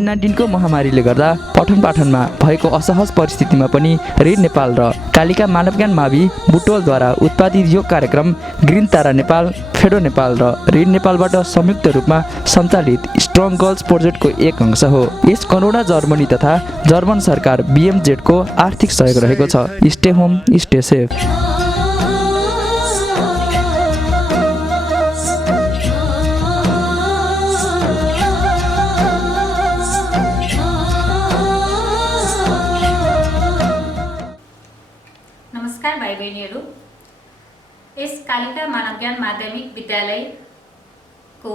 COVID-19 को महामारीले गर्दा पठन पाठनमा भएको असहज परिस्थितिमा पनि ऋण नेपाल र कालिका मानवज्ञान मावि बुटवलद्वारा उत्पादित यो कार्यक्रम ग्रिन तारा नेपाल, फेडो नेपाल र ऋण नेपालबाट संयुक्त रूपमा सञ्चालित स्ट्रङ गर्ल्स प्रोजेक्टको एक अंश हो। यस करोडा जर्मनी तथा जर्मन सरकार BMZ को आर्थिक सहयोग रहेको छ। Stay home, stay safe. नमस्कार भाइ बहिनीहरू, यस कालिका मानवज्ञान माध्यमिक विद्यालयको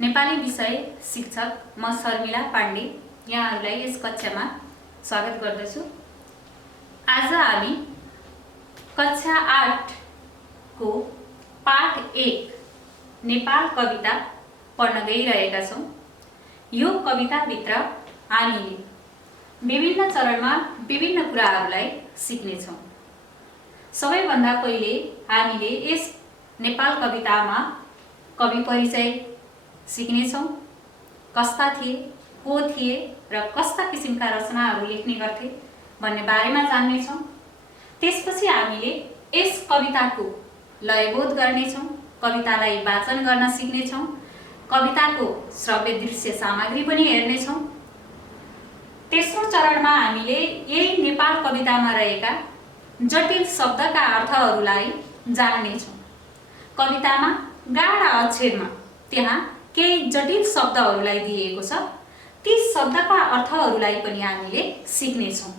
नेपाली विषय शिक्षक म शर्मिला पाण्डे यहाँहरूलाई यस कक्षामा स्वागत गर्दछु। आज हामी कक्षा 8 को पाठ 1 नेपाल कविता पढ्न गइरहेका छौँ। यो कविताभित्र हामीले विभिन्न चरणमा विभिन्न कुराहरूलाई सिक्नेछौँ। सबैभन्दा पहिले हामीले यस नेपाल कवितामा कवि परिचय सिक्नेछौँ। कस्ता थिए, को थिए र कस्ता किसिमका रचनाहरू लेख्ने गर्थे भन्ने बारेमा जान्नेछौँ। त्यसपछि हामीले यस कविताको लयबोध गर्नेछौँ, कवितालाई वाचन गर्न सिक्नेछौँ, कविताको श्रव्य दृश्य सामग्री पनि हेर्नेछौँ। तेस्रो चरणमा हामीले यही नेपाल कवितामा रहेका जटिल शब्दका अर्थहरूलाई जान्नेछौँ। कवितामा गाढा अक्षरमा त्यहाँ केही जटिल शब्दहरूलाई दिएको छ, ती शब्दका अर्थहरूलाई पनि हामीले सिक्नेछौँ।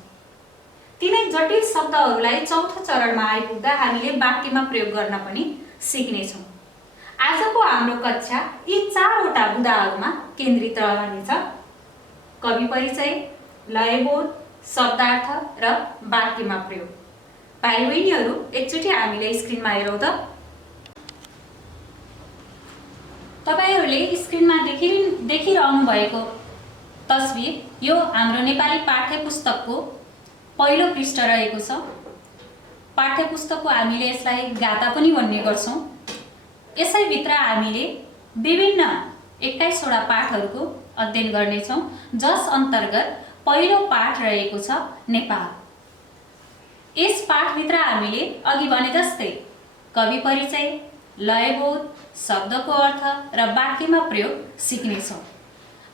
तिनै जटिल शब्दहरूलाई चौथो चरणमा आइपुग्दा हामीले वाक्यमा प्रयोग गर्न पनि सिक्नेछौँ। आजको हाम्रो कक्षा यी 4वटा बुँदाहरूमा केन्द्रित रहनेछ: कवि परिचय, लयबोध, शब्दार्थ र वाक्यमा प्रयोग। भाइ बहिनीहरू, एकचोटि हामीले स्क्रिनमा हेरौँ त। तपाईहरूले स्क्रिनमा देखिरहनु भएको तस्बिर यो हाम्रो नेपाली पाठ्य पुस्तकको पहिलो पृष्ठ रहेको छ। पाठ्य पुस्तकको हामीले यसलाई गाथा पनि भन्ने गर्छौँ। यसैभित्र हामीले विभिन्न 21वटा पाठहरूको अध्ययन गर्नेछौँ, जस अन्तर्गत पहिलो पाठ रहेको छ नेपाल। यस पाठभित्र हामीले अघि भने जस्तै कवि परिचय, लयबोध, शब्दको अर्थ र वाक्यमा प्रयोग सिक्नेछौँ।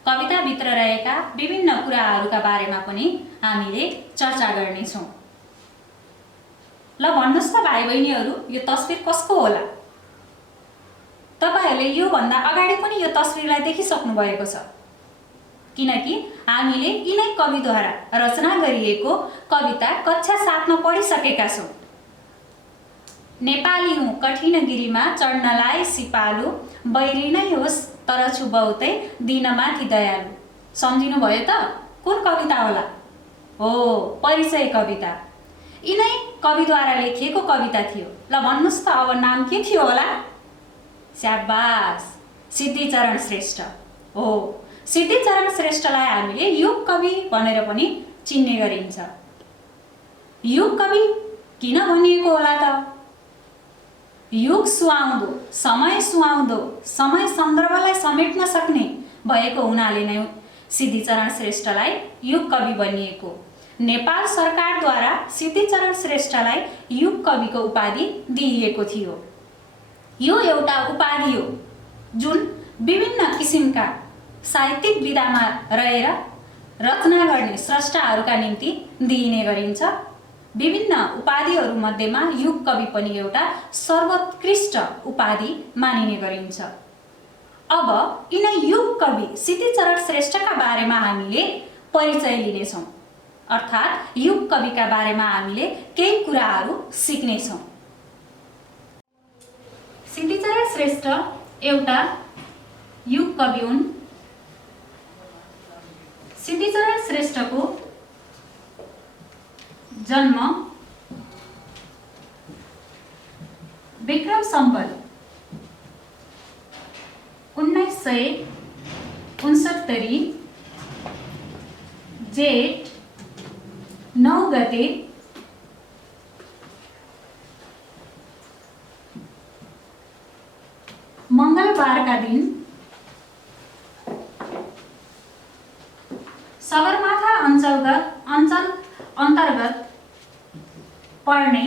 कविताभित्र रहेका विभिन्न कुराहरूका बारेमा पनि हामीले चर्चा गर्नेछौँ। ल भन्नुहोस् त भाइ बहिनीहरू, यो तस्बिर कसको होला? तपाईहरूले योभन्दा अगाडि पनि यो तस्बिरलाई देखिसक्नु भएको छ, किनकि हामीले यिनै कविद्वारा रचना गरिएको कविता कक्षा 7 मा पढिसकेका छौँ। नेपाली हुँ कठिन गिरीमा चढ्नलाई सिपालु, बैरी नै होस् तर छु बहुतै दिनमाथि दयालु। सम्झिनु भयो त? कुन कविता होला? हो, परिचय कविता। यिनै कविद्वारा लेखिएको कविता थियो। ल भन्नुहोस् त, अब नाम के थियो होला? स्याबास, सिद्धिचरण श्रेष्ठ। हो, सिद्धिचरण श्रेष्ठलाई हामीले युग कवि भनेर पनि चिन्ने गरिन्छ। युग कवि किन भनिएको होला त? युग सुहाउँदो, समय सन्दर्भलाई समेट्न सक्ने भएको हुनाले नै सिद्धिचरण श्रेष्ठलाई युग कवि भनिएको। नेपाल सरकारद्वारा सिद्धिचरण श्रेष्ठलाई युग कविको उपाधि दिइएको थियो। यो एउटा उपाधि हो जुन विभिन्न किसिमका साहित्यिक विधामा रहेर रचना गर्ने स्रष्टाहरूका निम्ति दिइने गरिन्छ। विभिन्न उपाधिहरू मध्येमा युग कवि पनि एउटा सर्वोत्कृष्ट उपाधि मानिने गरिन्छ। अब यिनै युग कवि सिद्धिचरण श्रेष्ठका बारेमा हामीले परिचय लिनेछौँ, अर्थात् युग कविका बारेमा हामीले केही कुराहरू सिक्नेछौँ। सिद्धिचरण श्रेष्ठ एउटा युग कवि हुन्। सिद्धिचरण श्रेष्ठको जन्म विक्रम सम्वत 1969 जेठ 9 गते मंगलबार का दिन पर्ने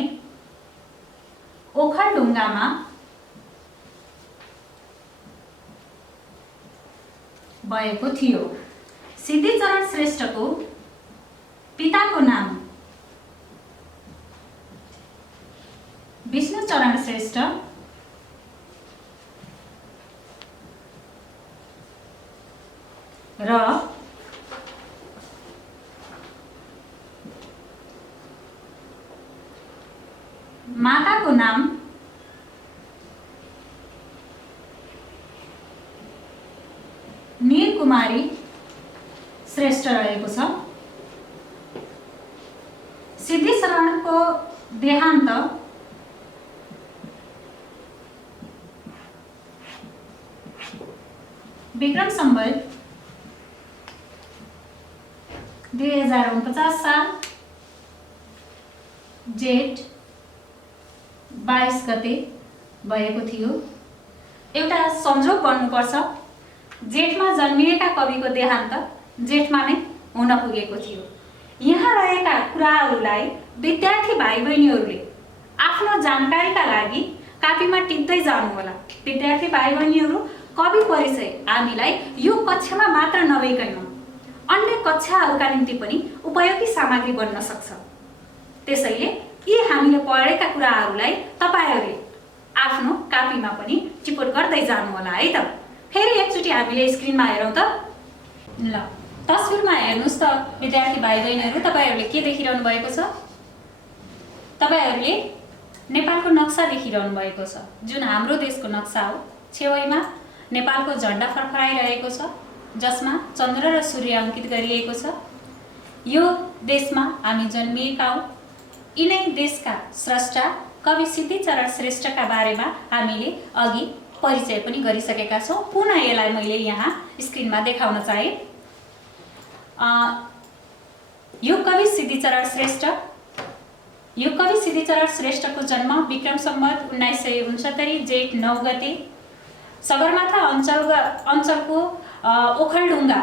ओखलढुङ्गामा भएको थियो। सिद्धिचरण श्रेष्ठको पिताको नाम विष्णुचरण श्रेष्ठ र माताको नाम नीलकुमारी श्रेष्ठ रहेको छ। सिद्धिचरणको देहान्त विक्रम सम्वत 2049 साल जेठ 22 गते भएको थियो। एउटा संजोग बन्नुपर्छ, जेठमा जन्मिएका कविको देहान्त जेठमा नै हुन पुगेको थियो। यहाँ रहेका कुराहरूलाई विद्यार्थी भाइ बहिनीहरूले आफ्नो जानकारीका लागि कापीमा टिप्दै जानुहोला। विद्यार्थी भाइ बहिनीहरू, कवि परिचय हामीलाई यो कक्षामा मात्र नभइकन अन्य कक्षाहरूका निम्ति पनि उपयोगी सामग्री बन्न सक्छ। त्यसैले यी हामीले पढेका कुराहरूलाई तपाईहरूले आफ्नो कापीमा पनि टिपोट गर्दै जानुहोला है त। फेरि एकचोटि हामीले स्क्रिनमा हेरौँ त। ल, तस्बिरमा हेर्नुहोस् त विद्यार्थी भाइ बहिनीहरू, तपाईहरूले के देखिरहनु भएको छ? तपाईहरूले नेपालको नक्सा देखिरहनु भएको छ, जुन हाम्रो देशको नक्सा हो। छेउमा नेपालको झण्डा फरफराइरहेको छ, जसमा चन्द्र र सूर्य अङ्कित गरिएको छ। यो देशमा हामी जन्मिएका हौँ। यिनै देशका स्रष्टा कवि सिद्धिचरण श्रेष्ठका बारेमा हामीले अघि परिचय पनि गरिसकेका छौँ। पुनः यसलाई मैले यहाँ स्क्रिनमा देखाउन चाहे। यो कवि सिद्धिचरण श्रेष्ठको जन्म विक्रम सम्वत 1969 जेठ 9 गते सगरमाथा अञ्चलको ओखलढुङ्गा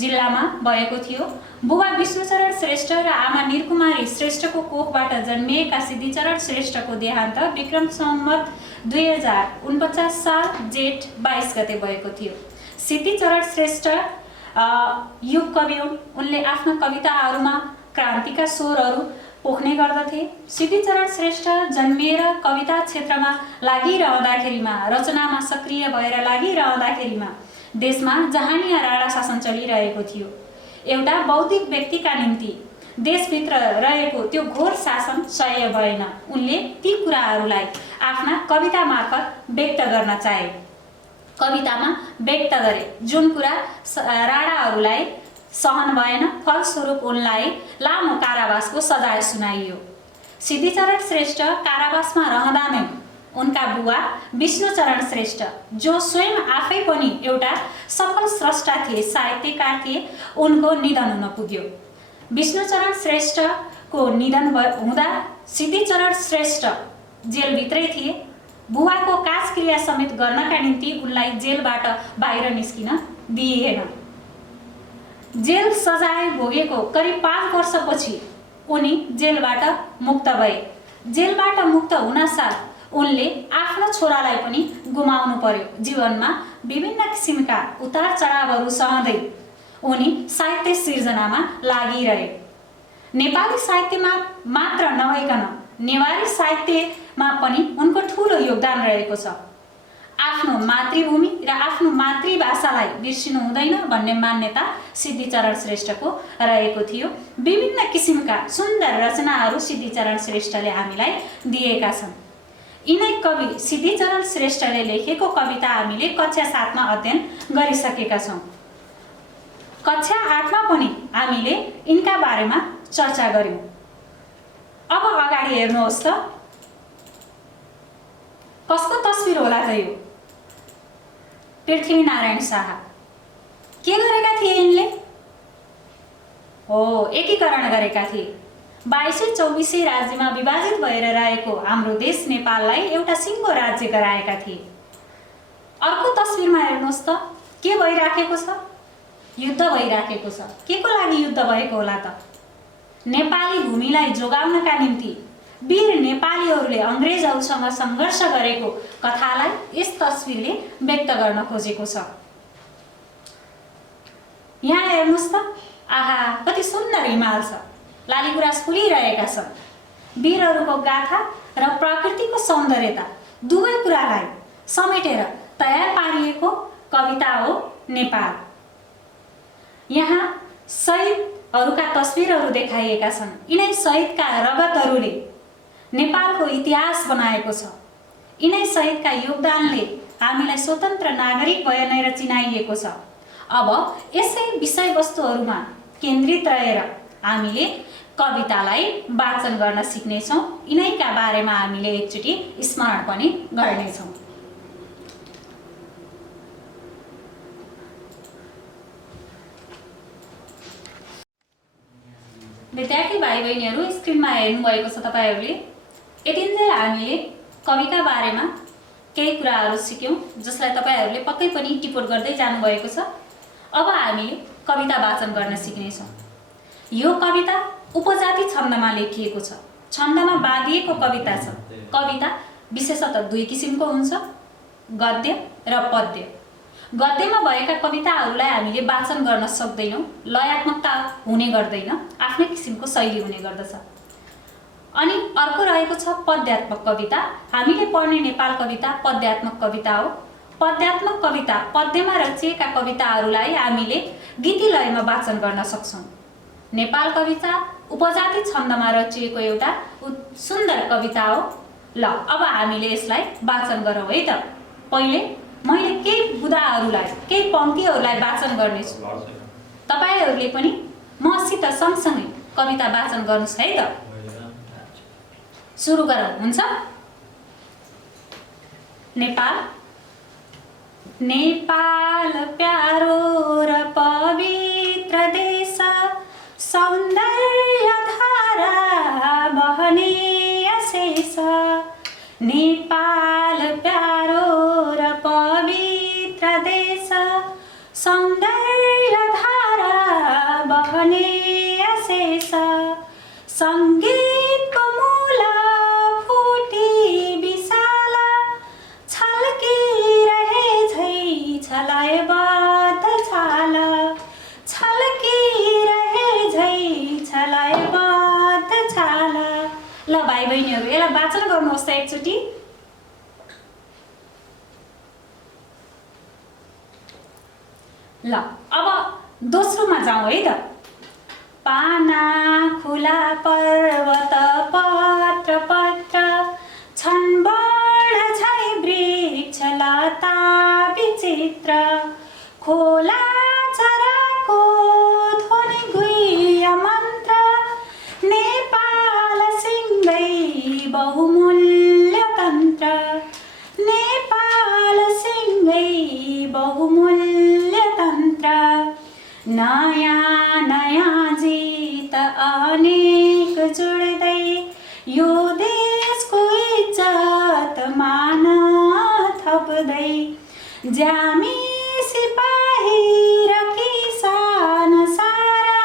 जिल्लामा भएको थियो। बुबा विष्णुचरण श्रेष्ठ र आमा नीलकुमारी श्रेष्ठको कोखबाट जन्मिएका सिद्धिचरण श्रेष्ठको देहान्त विक्रम सम्वत 2049 साल जेठ 22 गते भएको थियो। सिद्धिचरण श्रेष्ठ युग कवि हुन्। उनले आफ्ना कविताहरूमा क्रान्तिका स्वरहरू पोख्ने गर्दथे। सिद्धिचरण श्रेष्ठ जन्मिएर कविता क्षेत्रमा लागिरहँदाखेरिमा, रचनामा सक्रिय भएर लागिरहँदाखेरिमा देशमा जहानिया राणा शासन चलिरहेको थियो। एउटा बौद्धिक व्यक्तिका निम्ति देशभित्र रहेको त्यो घोर शासन सह्य भएन। उनले ती कुराहरूलाई आफ्ना कविता मार्फत व्यक्त गर्न चाहे, कवितामा व्यक्त गरे। जुन कुरा राणाहरूलाई सहन भएन, फलस्वरूप उनलाई लामो कारावासको सजाय सुनाइयो। सिद्धिचरण श्रेष्ठ कारावासमा रहँदा नै उनका बुबा विष्णुचरण श्रेष्ठ, जो स्वयं आफै पनि एउटा सफल स्रष्टा थिए, साहित्यकार थिए, उनको निधन हुन पुग्यो। विष्णुचरण श्रेष्ठको निधन हुँदा सिद्धिचरण श्रेष्ठ जेलभित्रै थिए। बुबाको काजक्रिया समेत गर्नका निम्ति उनलाई जेलबाट बाहिर निस्किन दिइएन। जेल सजाय भोगेको करिब 5 वर्षपछि उनी जेलबाट मुक्त भए। जेलबाट मुक्त हुनासाथ उनले आफ्नो छोरालाई पनि गुमाउनु पर्यो। जीवनमा विभिन्न किसिमका उतार चढावहरू सहँदै उनी साहित्य सिर्जनामा लागिरहे। नेपाली साहित्यमा मात्र नभइकन नेवारी साहित्यमा पनि उनको ठुलो योगदान रहेको छ। आफ्नो मातृभूमि र आफ्नो मातृभाषालाई बिर्सिनु हुँदैन भन्ने मान्यता सिद्धिचरण श्रेष्ठको रहेको थियो। विभिन्न किसिमका सुन्दर रचनाहरू सिद्धिचरण श्रेष्ठले हामीलाई दिएका छन्। यिनै कवि सिद्धिचरण श्रेष्ठले लेखेको कविता हामीले कक्षा 7 मा अध्ययन गरिसकेका छौँ। कक्षा 8 मा पनि हामीले यिनका बारेमा चर्चा गर्यौँ। अब अगाडि हेर्नुहोस् त, कसको तस्बिर होला त यो? पृथ्वीनारायण शाह। के गरेका थिए यिनले? हो, एकीकरण गरेका थिए। 2224 राज्यमा विभाजित भएर रहेको हाम्रो देश नेपाललाई एउटा सिङ्गो राज्य गराएका थिए। अर्को तस्बिरमा हेर्नुहोस् त, के भइराखेको छ? युद्ध भइराखेको छ। के को लागि युद्ध भएको होला त? नेपाली भूमिलाई जोगाउनका निम्ति वीर नेपालीहरूले अङ्ग्रेजहरूसँग सङ्घर्ष गरेको कथालाई यस तस्बिरले व्यक्त गर्न खोजेको छ। यहाँ हेर्नुहोस् त, आहा कति सुन्दर हिमाल छ, लालीगुराँस फुलिरहेका छन्। वीरहरूको गाथा र प्रकृतिको सौन्दर्यता दुवै कुरालाई समेटेर तयार पारिएको कविता हो नेपाल। यहाँ शहीदहरूका तस्बिरहरू देखाइएका छन्। यिनै शहीदका रगतहरूले नेपालको इतिहास बनाएको छ। यिनै शहीदका योगदानले हामीलाई स्वतन्त्र नागरिक भनेर चिनाइएको छ। अब यसै विषयवस्तुहरूमा केन्द्रित रहेर हामीले कवितालाई वाचन गर्न सिक्नेछौँ। यिनैका बारेमा हामीले एकचोटि स्मरण पनि गर्नेछौँ। विद्यार्थी भाइ बहिनीहरू, स्क्रिनमा हेर्नुभएको छ तपाईँहरूले। यतिन्जेल हामीले कविका बारेमा केही कुराहरू सिक्यौँ जसलाई तपाईँहरूले पक्कै पनि टिपोट गर्दै जानुभएको छ। अब हामीले कविता वाचन गर्न सिक्नेछौँ। यो कविता उपजाति छन्दमा लेखिएको छ, छन्दमा बाँधिएको कविता छ। कविता विशेषतः दुई किसिमको हुन्छ, गद्य र पद्य। गद्यमा भएका कविताहरूलाई हामीले वाचन गर्न सक्दैनौँ, लयात्मकता हुने गर्दैन, आफ्नै किसिमको शैली हुने गर्दछ। अनि अर्को रहेको छ पद्यात्मक कविता। हामीले पढ्ने नेपाल कविता पद्यात्मक कविता हो। पद्यात्मक कविता पद्यमा रचिएका कविताहरूलाई हामीले गीति लयमा वाचन गर्न सक्छौँ। नेपाल कविता उपजाति छन्दमा रचिएको एउटा सुन्दर कविता हो। ल अब हामीले यसलाई वाचन गरौँ है त। पहिले मैले केही बुदाहरूलाई, केही पङ्क्तिहरूलाई वाचन गर्नेछु। तपाईँहरूले पनि मसित सँगसँगै कविता वाचन गर्नुहोस् है त। सुरु गरौँ, हुन्छ? नेपाल। नेपाल प्यारो र पवित्र देश, सौन्दर्य धारा बहने अशेष। नेपाल प्यारो र पवित्र देश, सौन्दर्य धारा बहने अशेष। सङ्गीतको मूल फुटी विशाल, छल्किरहे झै छलाएबद्ध छाल। छल्किरहे झै छलाएबद्ध छाल। ल भाइ बहिनीहरू, यसलाई वाचन गर्नुहोस् त एकचोटि। ल अब दोस्रोमा जाउँ है त। पाना खुला पर्वत पत्र पत्र, छन् बड झै वृक्ष लता विचित्र। खोला चराको ध्वनि गुह्य मन्त्र, नेपाल सिंगै बहुमूल्य तन्त्र। नेपाल सिंगै बहुमूल्य तन्त्र। नयाँ नयाँ जीत अनेक जुड्दै, यो देशको इज्जत मान थप्दै। ज्यामी सिपाही र किसान सारा,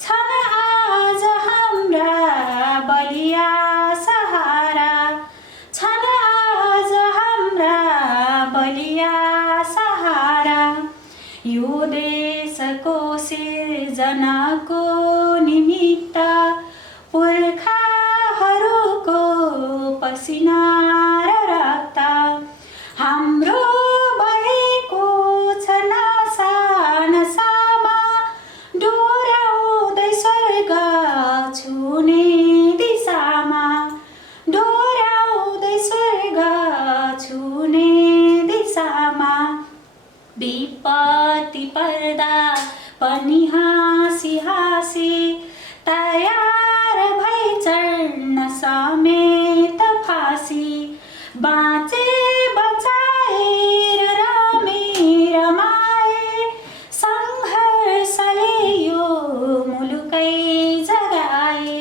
छन् आज हाम्रा बलिया सहारा। छन् आज हाम्रा बलिया सहारा। यो देशको सिर्जनाको निमित्त, पुर्खाहरूको पसिना र रक्त। हाम्रो भएको छ नसा नसामा, डोर्याउँदै स्वर्ग छुने दिशामा। डोर्याउँदै स्वर्ग छुने दिशामा। विपत्ति पर्दा पनि हाँसी हाँसी, तयार भई चढ्न समेत फाँसी। बाँचे बचाएर रमे रमाए, सङ्घर्षले यो मुलुकै जगाए।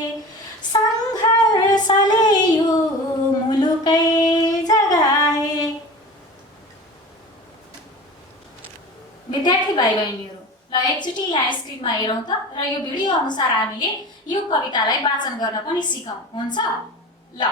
सङ्घर्षले यो मुलुकै जगाए। विद्यार्थी भाइ बहिनीहरू, ल एकचोटि यहाँ स्क्रिनमा हेरौँ त र यो भिडियो अनुसार हामीले यो कवितालाई वाचन गर्न पनि सिकौँ, हुन्छ? ल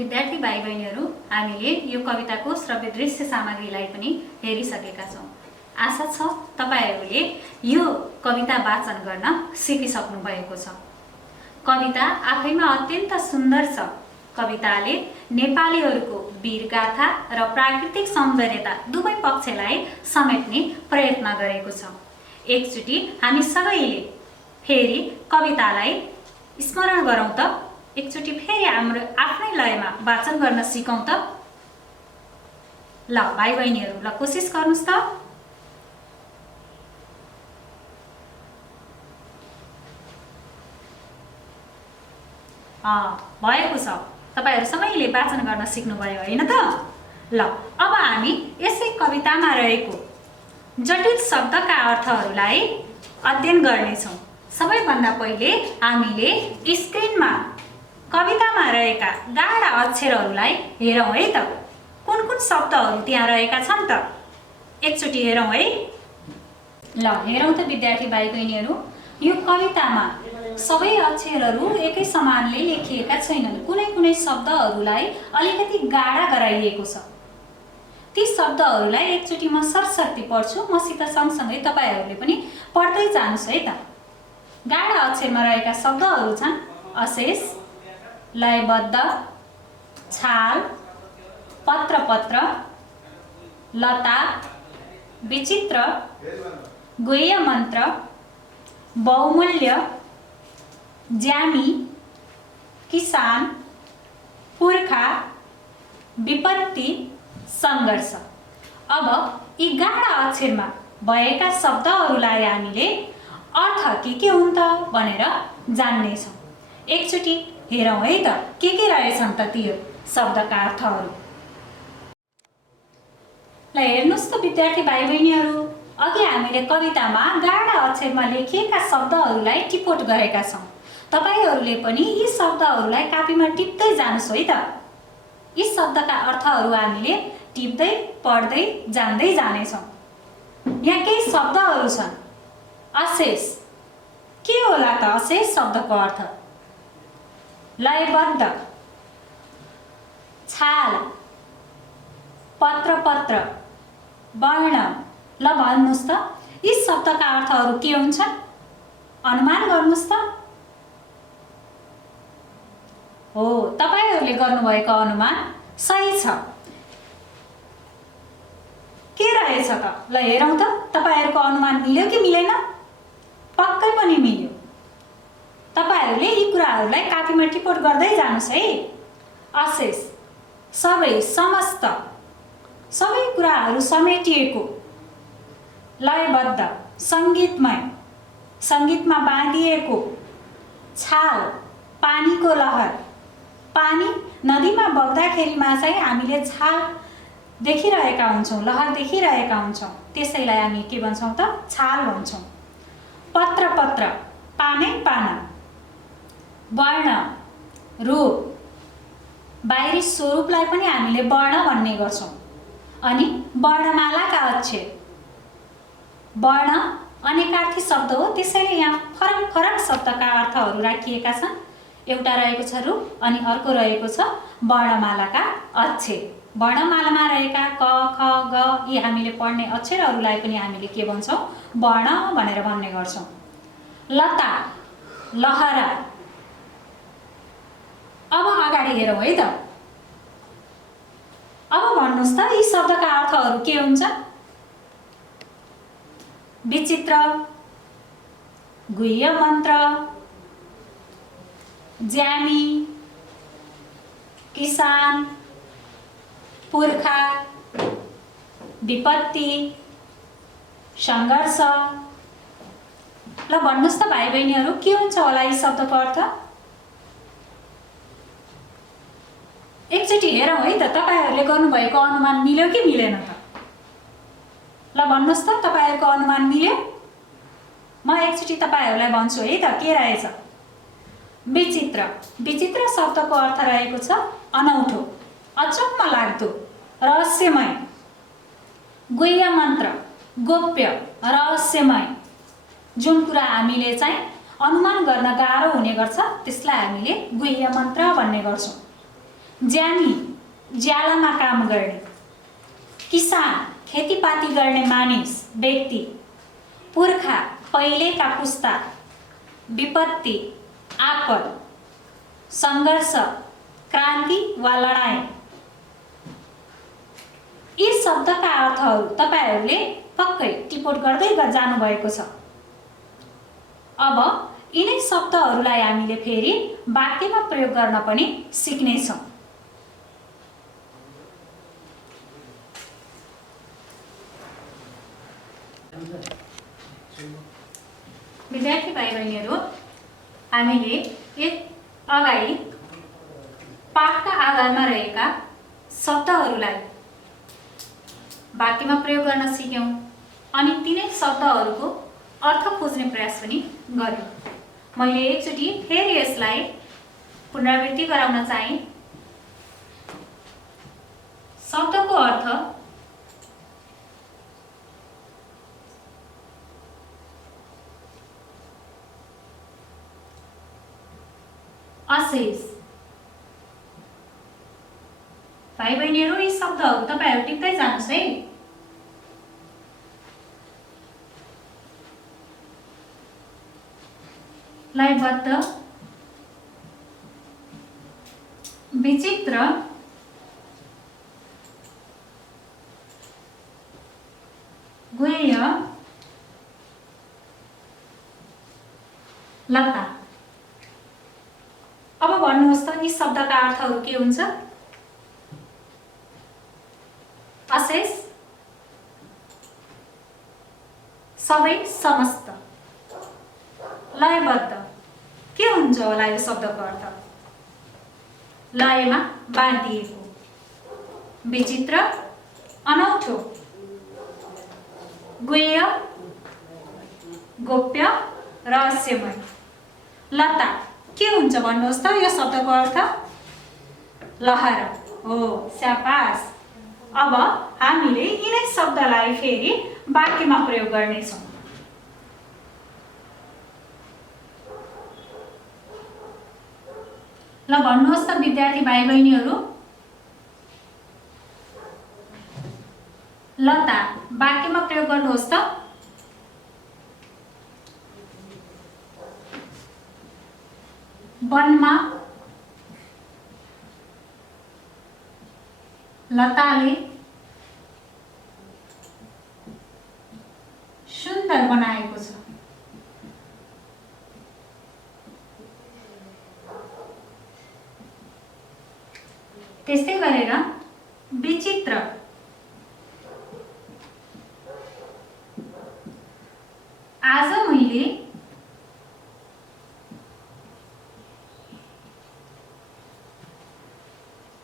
विद्यार्थी भाइ बहिनीहरू, हामीले यो कविताको श्रव्य दृश्य सामग्रीलाई पनि हेरिसकेका छौँ। आशा छ तपाईहरूले यो कविता वाचन गर्न सिकिसक्नु भएको छ। कविता आफैमा अत्यन्त सुन्दर छ। कविताले नेपालीहरूको वीरगाथा र प्राकृतिक सौन्दर्यता दुवै पक्षलाई समेट्ने प्रयत्न गरेको छ। एकचोटि हामी सबैले फेरि कवितालाई स्मरण गरौँ त। एकचोटि फेरि हाम्रो आफ्नै लयमा वाचन गर्न सिकौँ त। ल भाइ बहिनीहरू, ल कोसिस गर्नुस् त। भएको छ। तपाईहरू सबैले वाचन गर्न सिक्नुभयो होइन त? ल अब हामी यसै कवितामा रहेको जटिल शब्दका अर्थहरूलाई अध्ययन गर्नेछौँ। सबैभन्दा पहिले हामीले स्क्रिनमा कवितामा रहेका गाढा अक्षरहरूलाई हेरौँ है त। कुन कुन शब्दहरू त्यहाँ रहेका छन् त? एकचोटि हेरौँ है। ल हेरौँ त विद्यार्थी भाइ बहिनीहरू, यो कवितामा सबै अक्षरहरू एकै समानले लेखिएका छैनन्। कुनै कुनै शब्दहरूलाई अलिकति गाढा गराइएको छ। ती शब्दहरूलाई एकचोटि म सरसर्ती पढ्छु। मसित सँगसँगै तपाईँहरूले पनि पढ्दै जानुहोस् है त। गाढा अक्षरमा रहेका शब्दहरू छन् अशेष, लयबद्ध, छाल, पत्र, लता, विचित्र, गुह्य मन्त्र, बहुमूल्य, ज्यामी, किसान, विपत्ति, सङ्घर्ष। अब यी गाढा अक्षरमा भएका शब्दहरूलाई हामीले अर्थ के हुन् त भनेर जान्नेछौँ। एकचोटि हेरौँ है त के रहेछन् त ती शब्दका अर्थहरू। ल हेर्नुहोस् त विद्यार्थी भाइ बहिनीहरू, अघि हामीले कवितामा गाढा अक्षरमा लेखिएका शब्दहरूलाई टिपोट गरेका छौँ। तपाईहरूले पनि यी शब्दहरूलाई कापीमा टिप्दै जानुहोस् है त। यी शब्दका अर्थहरू हामीले टिप्दै पढ्दै जान्दै जानेछौँ। यहाँ केही शब्दहरू छन्। अशेष, के होला त अशेष शब्दको अर्थ? लयबद्ध, छाल, पत्र, वर्ण। ल भन्नुहोस् त यी शब्दका अर्थहरू के हुन्छन्? अनुमान गर्नुहोस् त। हो, तपाईहरूले गर्नुभएको अनुमान सही छ। के रहेछ त? ल हेरौँ त तपाईहरूको अनुमान मिल्यो कि मिलेन? पक्कै पनि मिल्यो। तपाईहरूले यी कुराहरूलाई कापीमा टिपोट गर्दै जानुहोस् है। अशेष, सबै, समस्त, सबै कुराहरू समेटिएको। लयबद्ध, सङ्गीतमय, सङ्गीतमा बाँधिएको। छाल, पानीको लहर, पानी नदीमा बग्दाखेरिमा चाहिँ हामीले छाल देखिरहेका हुन्छौँ, लहर देखिरहेका हुन्छौँ, त्यसैलाई हामी के भन्छौँ त? छाल भन्छौँ। पत्र, पानै पाना। वर्ण, रूप, बाहिरी स्वरूपलाई पनि हामीले वर्ण भन्ने गर्छौँ। अनि वर्णमालाका अक्षर। वर्ण अनेकार्थी शब्द हो, त्यसैले यहाँ फरक फरक शब्दका अर्थहरू राखिएका छन्। एउटा रहेको छ रूप अनि अर्को रहेको छ वर्णमालाका अक्षर। वर्णमालामा रहेका क, ख, ग यी हामीले पढ्ने अक्षरहरूलाई पनि हामीले के भन्छौँ? वर्ण भनेर भन्ने गर्छौँ। लता, लहरा। अब अगाडि हेरौँ है त। अब भन्नुहोस् त यी शब्दका अर्थहरू के हुन्छ? विचित्र, गुह्य मन्त्र, ज्यामी, किसान, पुर्खा, विपत्ति, सङ्घर्ष। ल भन्नुहोस् त भाइ बहिनीहरू, के हुन्छ होला यी शब्दको अर्थ? एकचोटि हेरौँ है त तपाईहरूले गर्नुभएको अनुमान मिल्यो कि मिलेन त? ल भन्नुहोस् त तपाईहरूको अनुमान मिल्यो? म एकचोटि तपाईहरूलाई भन्छु है त के रहेछ। विचित्र, विचित्र शब्दको अर्थ रहेको छ अनौठो, अचम्म लाग्दो, रहस्यमय। गुह्य मन्त्र, गोप्य, रहस्यमय। जुन कुरा हामीले चाहिँ अनुमान गर्न गाह्रो हुने गर्छ त्यसलाई हामीले गुह्य मन्त्र भन्ने गर्छौँ। ज्यामी, ज्यालामा काम गर्ने। किसान, खेतीपाती गर्ने मानिस, व्यक्ति। पुर्खा, पहिलेका पुस्ता। विपत्ति, आपद। सङ्घर्ष, क्रान्ति वा लडाईँ। यी शब्दका अर्थहरू तपाईहरूले पक्कै टिपोट गर्दै जानुभएको छ। अब यिनै शब्दहरूलाई हामीले फेरि वाक्यमा प्रयोग गर्न पनि सिक्नेछौँ। विद्यार्थी भाइ बहिनीहरू, हामीले अगाडि पाठका आधारमा रहेका शब्दहरूलाई वाक्यमा प्रयोग गर्न सिक्यौँ अनि तिनै शब्दहरूको अर्थ खोज्ने प्रयास पनि गर्यौँ। मैले एकचोटि फेरि यसलाई पुनरावृत्ति गराउन चाहे। शब्दको अर्थ अशेष। भाइ बहिनीहरू, यी शब्दहरू तपाईहरू टिप्दै जानुहोस् है। लयबद्ध, विचित्र, गुह्य, लता। अब भन्नुहोस् त यी शब्दका अर्थहरू के हुन्छ? अशेष, सबै, समस्त। लयबद्ध, के हुन्छ होला यो शब्दको अर्थ? लयमा बाँधिएको, विचित्र, अनौठो, गुह्य, गोप्य, रहस्यमय। लता, के हुन्छ भन्नुहोस् त यो शब्दको अर्थ? लहरा हो, स्याबास। अब हामीले यिनै शब्दलाई फेरि वाक्यमा प्रयोग गर्नेछौँ। ल भन्नुहोस् त विद्यार्थी भाइ बहिनीहरू, लता वाक्यमा प्रयोग गर्नुहोस् त। वनमा लताले सुन्दर बनाएको छ। त्यस्तै गरेर विचित्र, आज मैले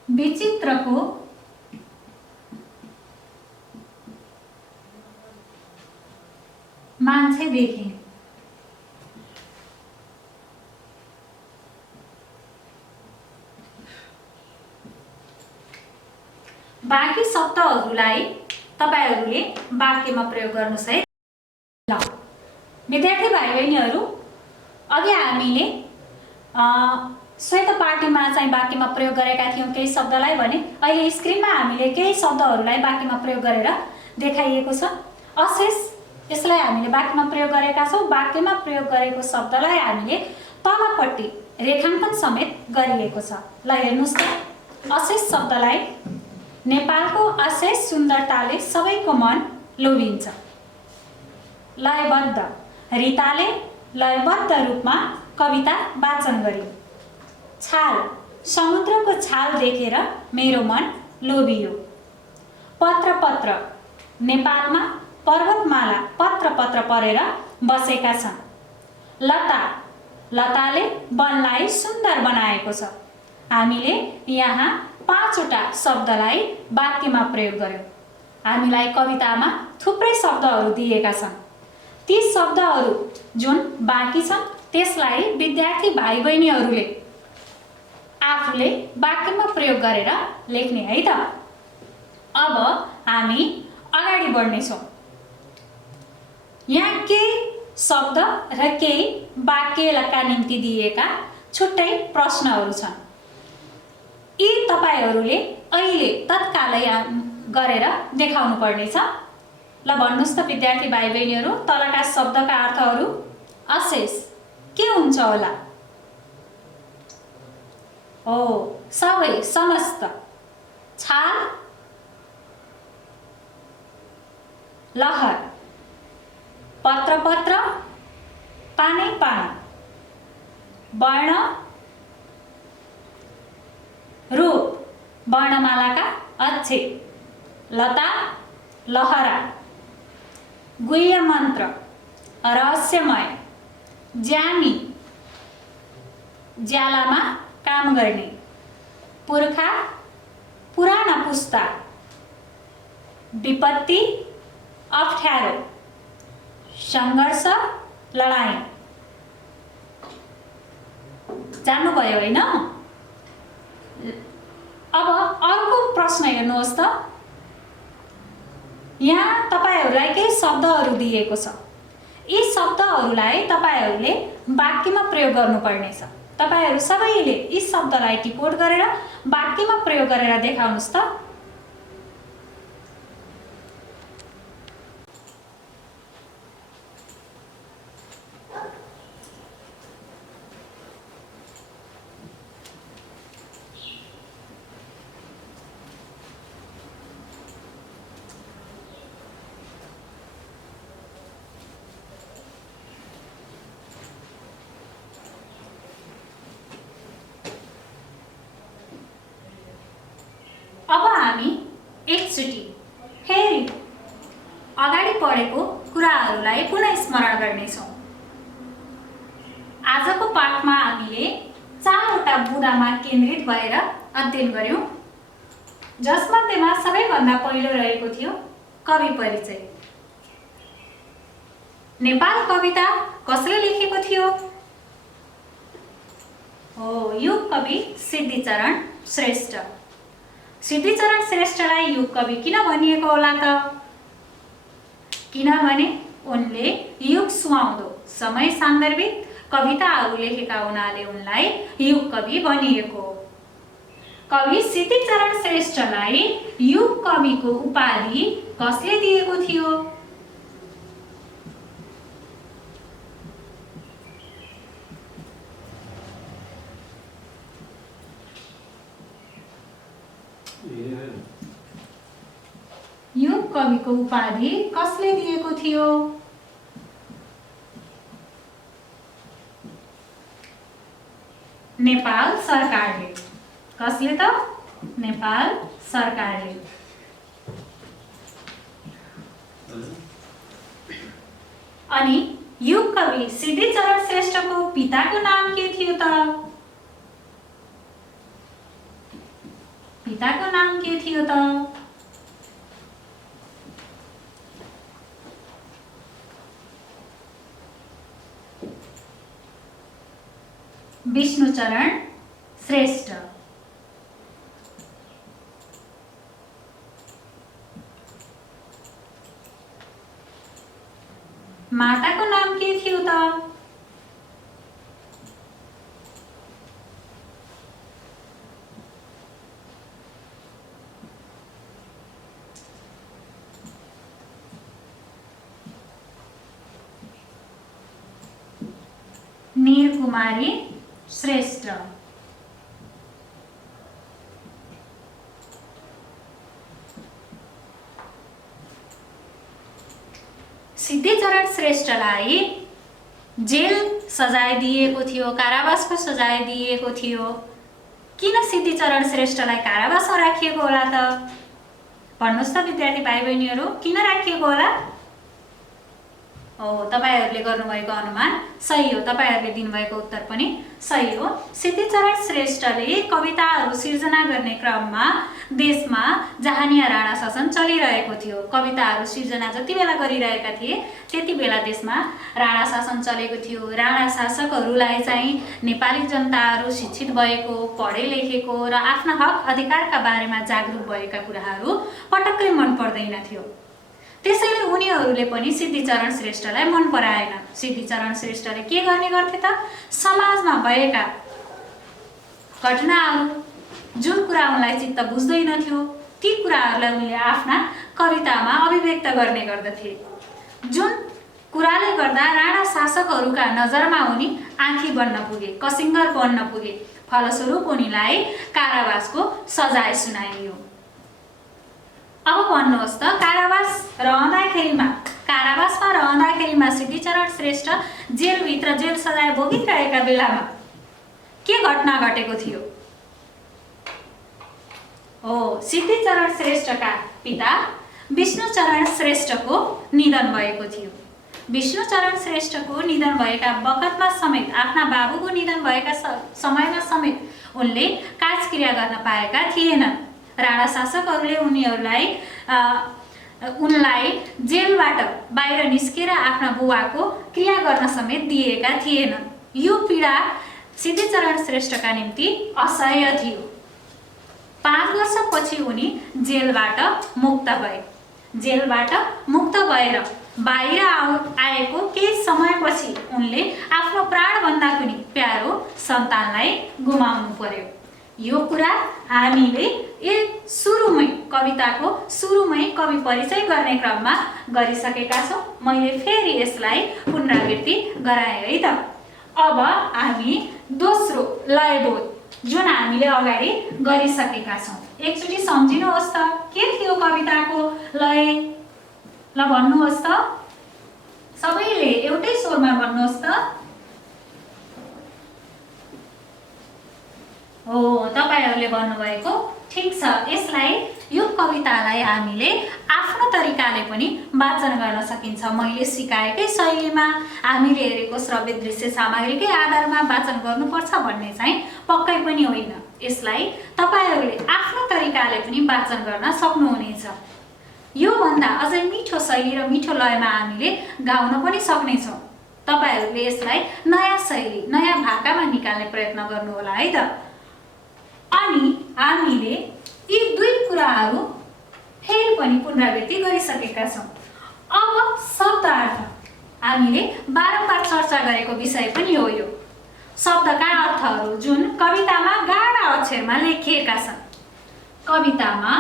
विचित्रको मान्छे देखेँ। बाँकी शब्दहरूलाई तपाईहरूले वाक्यमा प्रयोग गर्नुहोस् है। ल विद्यार्थी भाइ बहिनीहरू, अघि हामीले श्वेत पाटीमा चाहिँ वाक्यमा प्रयोग गरेका थियौँ केही शब्दलाई भने अहिले स्क्रिनमा हामीले केही शब्दहरूलाई वाक्यमा प्रयोग गरेर देखाइएको छ। अशेष, यसलाई हामीले वाक्यमा प्रयोग गरेका छौँ। वाक्यमा प्रयोग गरेको शब्दलाई हामीले तलपट्टि रेखाङ्कन समेत गरिएको छ। ल हेर्नुहोस् त, अशेष शब्दलाई नेपालको अशेष सुन्दरताले सबैको मन लोभिन्छ। लयबद्ध, रिताले लयबद्ध रूपमा कविता वाचन गरी। छाल, समुद्रको छाल देखेर मेरो मन लोभियो। पत्र पत्र, नेपालमा पर्वतमाला पत्र पत्र परेर बसेका छन्। लता, लताले वनलाई सुन्दर बनाएको छ। हामीले यहाँ 5 वटा शब्दलाई वाक्यमा प्रयोग गर्यौँ। हामीलाई कवितामा थुप्रै शब्दहरू दिएका छन्। ती शब्दहरू जुन बाँकी छन् त्यसलाई विद्यार्थी भाइ बहिनीहरूले आफूले वाक्यमा प्रयोग गरेर लेख्ने है त। अब हामी अगाडि बढ्नेछौँ। यहाँ केही शब्द र केही वाक्यका निम्ति दिएका छुट्टै प्रश्नहरू छन्। यी तपाईहरूले अहिले तत्कालै गरेर देखाउनु पर्नेछ। ल भन्नुहोस् त विद्यार्थी भाइ बहिनीहरू, तलका शब्दका अर्थहरू। अशेष, के हुन्छ होला? हो, सबै, समस्त। छाल, लहर। पत्र पत्र, पानै पानी। वर्ण, रूप, वर्णमालाका अक्षर। लता, लहरा। गुह्य मन्त्र, रहस्यमय। ज्यामी, ज्यालामा काम गर्ने। पुर्खा, पुराना पुस्ता। विपत्ति, अप्ठ्यारो। सङ्घर्ष, लडाई। जान्नुभयो होइन? अब अर्को प्रश्न हेर्नुहोस् त। यहाँ तपाईहरूलाई केही शब्दहरू दिएको छ। यी शब्दहरूलाई तपाईहरूले वाक्यमा प्रयोग गर्नुपर्नेछ। तपाईहरू सबैले यी शब्दलाई टिपोट गरेर वाक्यमा प्रयोग गरेर देखाउनुहोस् त। अब हामी एकचोटि अगाडि पढेको कुराहरूलाई पुनः स्मरण गर्नेछौँ। आजको पाठमा हामीले 4वटा बुँदामा केन्द्रित भएर अध्ययन गर्यौँ, जसमध्येमा सबैभन्दा पहिलो रहेको थियो कवि परिचय। नेपाल कविता कसले लेखेको थियो? हो, युग कवि सिद्धिचरण श्रेष्ठ। सिद्धिचरण श्रेष्ठलाई युग कवि किन भनिएको होला त? किनभने उनले युग सुहाउँदो समय सान्दर्भिक कविताहरू लेखेका हुनाले उनलाई युग कवि भनिएको हो। कवि सिद्धिचरण श्रेष्ठलाई युग कविको उपाधि कसले दिएको थियो? युग कविको उपाधि कसले दिएको थियो? नेपाल सरकारले। कसले त? नेपाल सरकारले। अनि युग कवि सिद्धिचरण श्रेष्ठको पिताको नाम के थियो त? पिताको नाम के थियो त? विष्णुचरण श्रेष्ठ। माताको नाम के थियो त? नीलकुमारी श्रेष्ठ। सिद्धिचरण श्रेष्ठलाई जेल सजाय दिएको थियो, कारावासको सजाय दिएको थियो। किन सिद्धिचरण श्रेष्ठलाई कारावासमा राखिएको होला त? भन्नुहोस् त विद्यार्थी भाइ बहिनीहरू, किन राखिएको होला? हो, तपाईहरूले गर्नुभएको अनुमान सही हो, तपाईहरूले दिनुभएको उत्तर पनि सही हो। सिद्धिचरण श्रेष्ठले कविताहरू सिर्जना गर्ने क्रममा देशमा जहानिया राणा शासन चलिरहेको थियो। कविताहरू सिर्जना जति बेला गरिरहेका थिए त्यति बेला देशमा राणा शासन चलेको थियो। राणा शासकहरूलाई चाहिँ नेपाली जनताहरू शिक्षित भएको, पढे लेखेको र आफ्ना हक अधिकारका बारेमा जागरुक भएका कुराहरू पटक्कै मन पर्दैन थियो। त्यसैले उनीहरूले पनि सिद्धिचरण श्रेष्ठलाई मन पराएन। सिद्धिचरण श्रेष्ठले के गर्ने गर्थे त? समाजमा भएका घटनाहरू जुन कुरा उनलाई चित्त बुझ्दैन थियो ती कुराहरूलाई उनले आफ्ना कवितामा अभिव्यक्त गर्ने गर्दथे। जुन कुराले गर्दा राणा शासकहरूका नजरमा उनी आँखी बन्न पुगे, कसिङ्गर बन्न पुगे। फलस्वरूप उनीलाई कारावासको सजाय सुनाइयो। अब भन्नुहोस् त, कारावासमा रहँदाखेरिमा सिद्धिचरण श्रेष्ठ जेलभित्र जेल सजाय भोगिरहेका बेलामा के घटना घटेको थियो? हो, सिद्धिचरण श्रेष्ठका पिता विष्णुचरण श्रेष्ठको निधन भएको थियो। विष्णुचरण श्रेष्ठको निधन भएका बखतमा समेत, आफ्ना बाबुको निधन भएका समयमा समेत उनले काजक्रिया गर्न पाएका थिएनन्। राणा शासकहरूले उनलाई जेलबाट बाहिर निस्केर आफ्ना बुवाको क्रिया गर्न समेत दिएका थिएनन्। यो पीडा सिद्धिचरण श्रेष्ठका निम्ति असह्य थियो। 5 वर्षपछि उनी जेलबाट मुक्त भए। जेलबाट मुक्त भएर बाहिर आएको केही समयपछि उनले आफ्नो प्राणभन्दा पनि प्यारो सन्तानलाई गुमाउनु पर्यो। यो कुरा हामीले कविताको सुरुमै कवि परिचय गर्ने क्रममा गरिसकेका छौँ। मैले फेरि यसलाई पुनरावृत्ति गराएँ है त। अब हामी दोस्रो लयबोध जुन हामीले अगाडि गरिसकेका छौँ, एकचोटि सम्झिनुहोस् त, के थियो कविताको लय? ल भन्नुहोस् त, सबैले एउटै स्वरमा भन्नुहोस् त। हो, तपाईहरूले भन्नुभएको ठिक छ, यसलाई यो कवितालाई हामीले आफ्नो तरिकाले पनि वाचन गर्न सकिन्छ। मैले सिकाएकै शैलीमा हामीले हेरेको श्रव्य दृश्य सामग्रीकै आधारमा वाचन गर्नुपर्छ भन्ने चाहिँ पक्कै पनि होइन। यसलाई तपाईहरूले आफ्नो तरिकाले पनि वाचन गर्न सक्नुहुनेछ। योभन्दा अझै मिठो शैली र मिठो लयमा हामीले गाउन पनि सक्नेछौँ। तपाईहरूले यसलाई नयाँ शैली, नयाँ भाकामा निकाल्ने प्रयत्न गर्नुहोला है त। अनि हामीले यी दुई कुराहरू फेरि पनि पुनरावृत्ति गरिसकेका छौँ। अब शब्दार्थ हामीले बारम्बार चर्चा गरेको विषय पनि हो। यो शब्दका अर्थहरू जुन कवितामा गाढा अक्षरमा लेखिएका छन्। कवितामा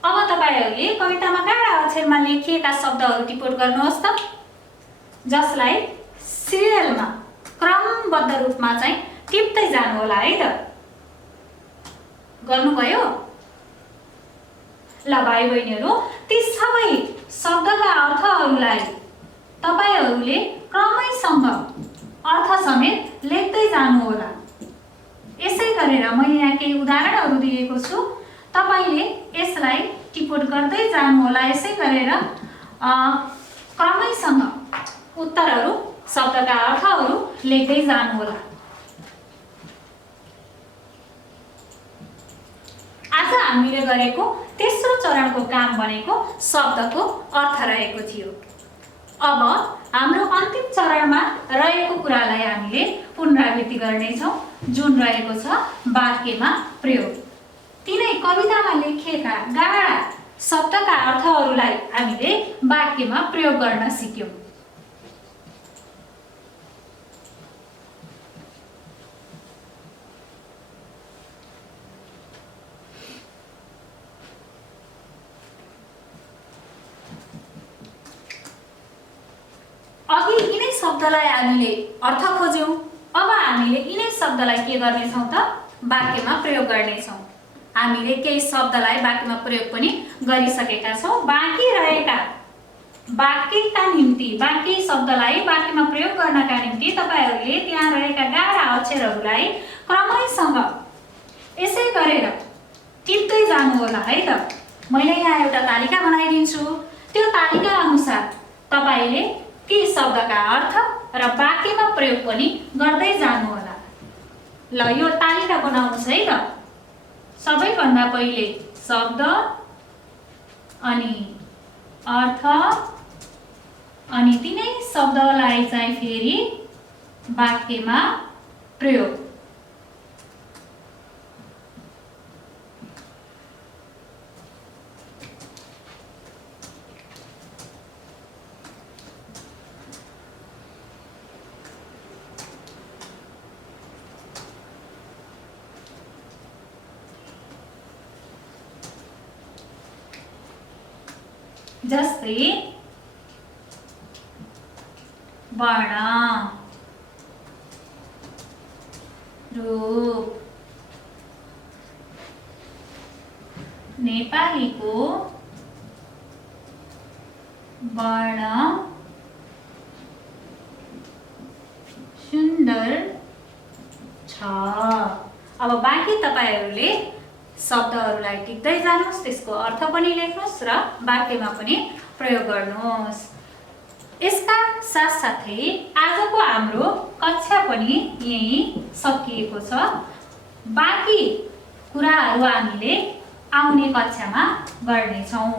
अब तपाईहरूले कवितामा गाढा अक्षरमा लेखिएका शब्दहरू टिपोट गर्नुहोस् त, जसलाई सिरियलमा क्रमबद्ध रूपमा चाहिँ टिप्दै जानु होला है त। गर्नुभयो? ल भाइ बहिनीहरू, ती सबै शब्दका अर्थहरूलाई तपाईहरूले क्रमैसँग अर्थ समेत लेख्दै जानु होला। यसै गरेर मैले यहाँ केही उदाहरणहरू दिएको छु, तपाईले यसलाई टिपोट गर्दै जानु होला। यसै गरेर क्रमैसँग उत्तरहरू, शब्दका अर्थहरू लेख्दै जानु होला। आज हामीले गरेको तेस्रो चरणको काम भनेको शब्दको अर्थ रहेको थियो। अब हाम्रो अन्तिम चरणमा रहेको कुरालाई हामीले पुनरावृत्ति गर्नेछौँ, जुन रहेको छ वाक्यमा प्रयोग। तिनै कवितामा लेखिएका गाढा शब्दका अर्थहरूलाई हामीले वाक्यमा प्रयोग गर्न सिक्यौँ। अघि यिनै शब्दलाई हामीले अर्थ खोज्यौँ। अब हामीले यिनै शब्दलाई के गर्नेछौँ त? वाक्यमा प्रयोग गर्नेछौँ। हामीले केही शब्दलाई वाक्यमा प्रयोग पनि गरिसकेका छौँ। बाँकी रहेका वाक्यका निम्ति, बाँकी शब्दलाई वाक्यमा प्रयोग गर्नका निम्ति तपाईहरूले त्यहाँ रहेका गाढा अक्षरहरूलाई क्रमैसँग यसै गरेर टिप्दै जानु होला है त। मैले यहाँ एउटा तालिका बनाइदिन्छु, त्यो तालिका अनुसार तपाईले ती शब्दका अर्थ र वाक्यमा प्रयोग पनि गर्दै जानु होला। ल यो तालिका बनाउनुहोस् है त। सबैभन्दा पहिले शब्द, अनि अर्थ, अनि तिनै शब्दलाई चाहिँ फेरि वाक्यमा प्रयोग। जस्तै वर्ण, रूप, नेपालीको वर्ण सुन्दर छ। अब बाँकी तपाईहरूले शब्दहरूलाई टिप्दै जानुहोस्, त्यसको अर्थ पनि लेख्नुहोस् र वाक्यमा पनि प्रयोग गर्नुहोस्। यसका साथसाथै आजको हाम्रो कक्षा पनि यही सकिएको छ। बाँकी कुराहरू हामीले आउने कक्षामा गर्नेछौँ।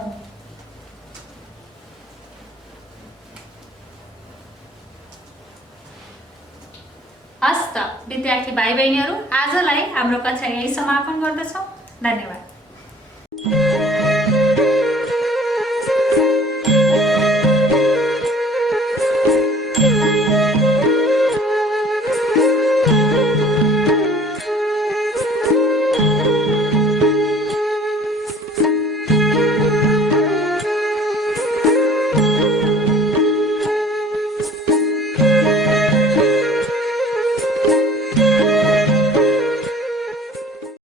हस्त विद्यार्थी भाइ बहिनीहरू, आजलाई हाम्रो कक्षा यही समापन गर्दछौँ। धन्यवाद।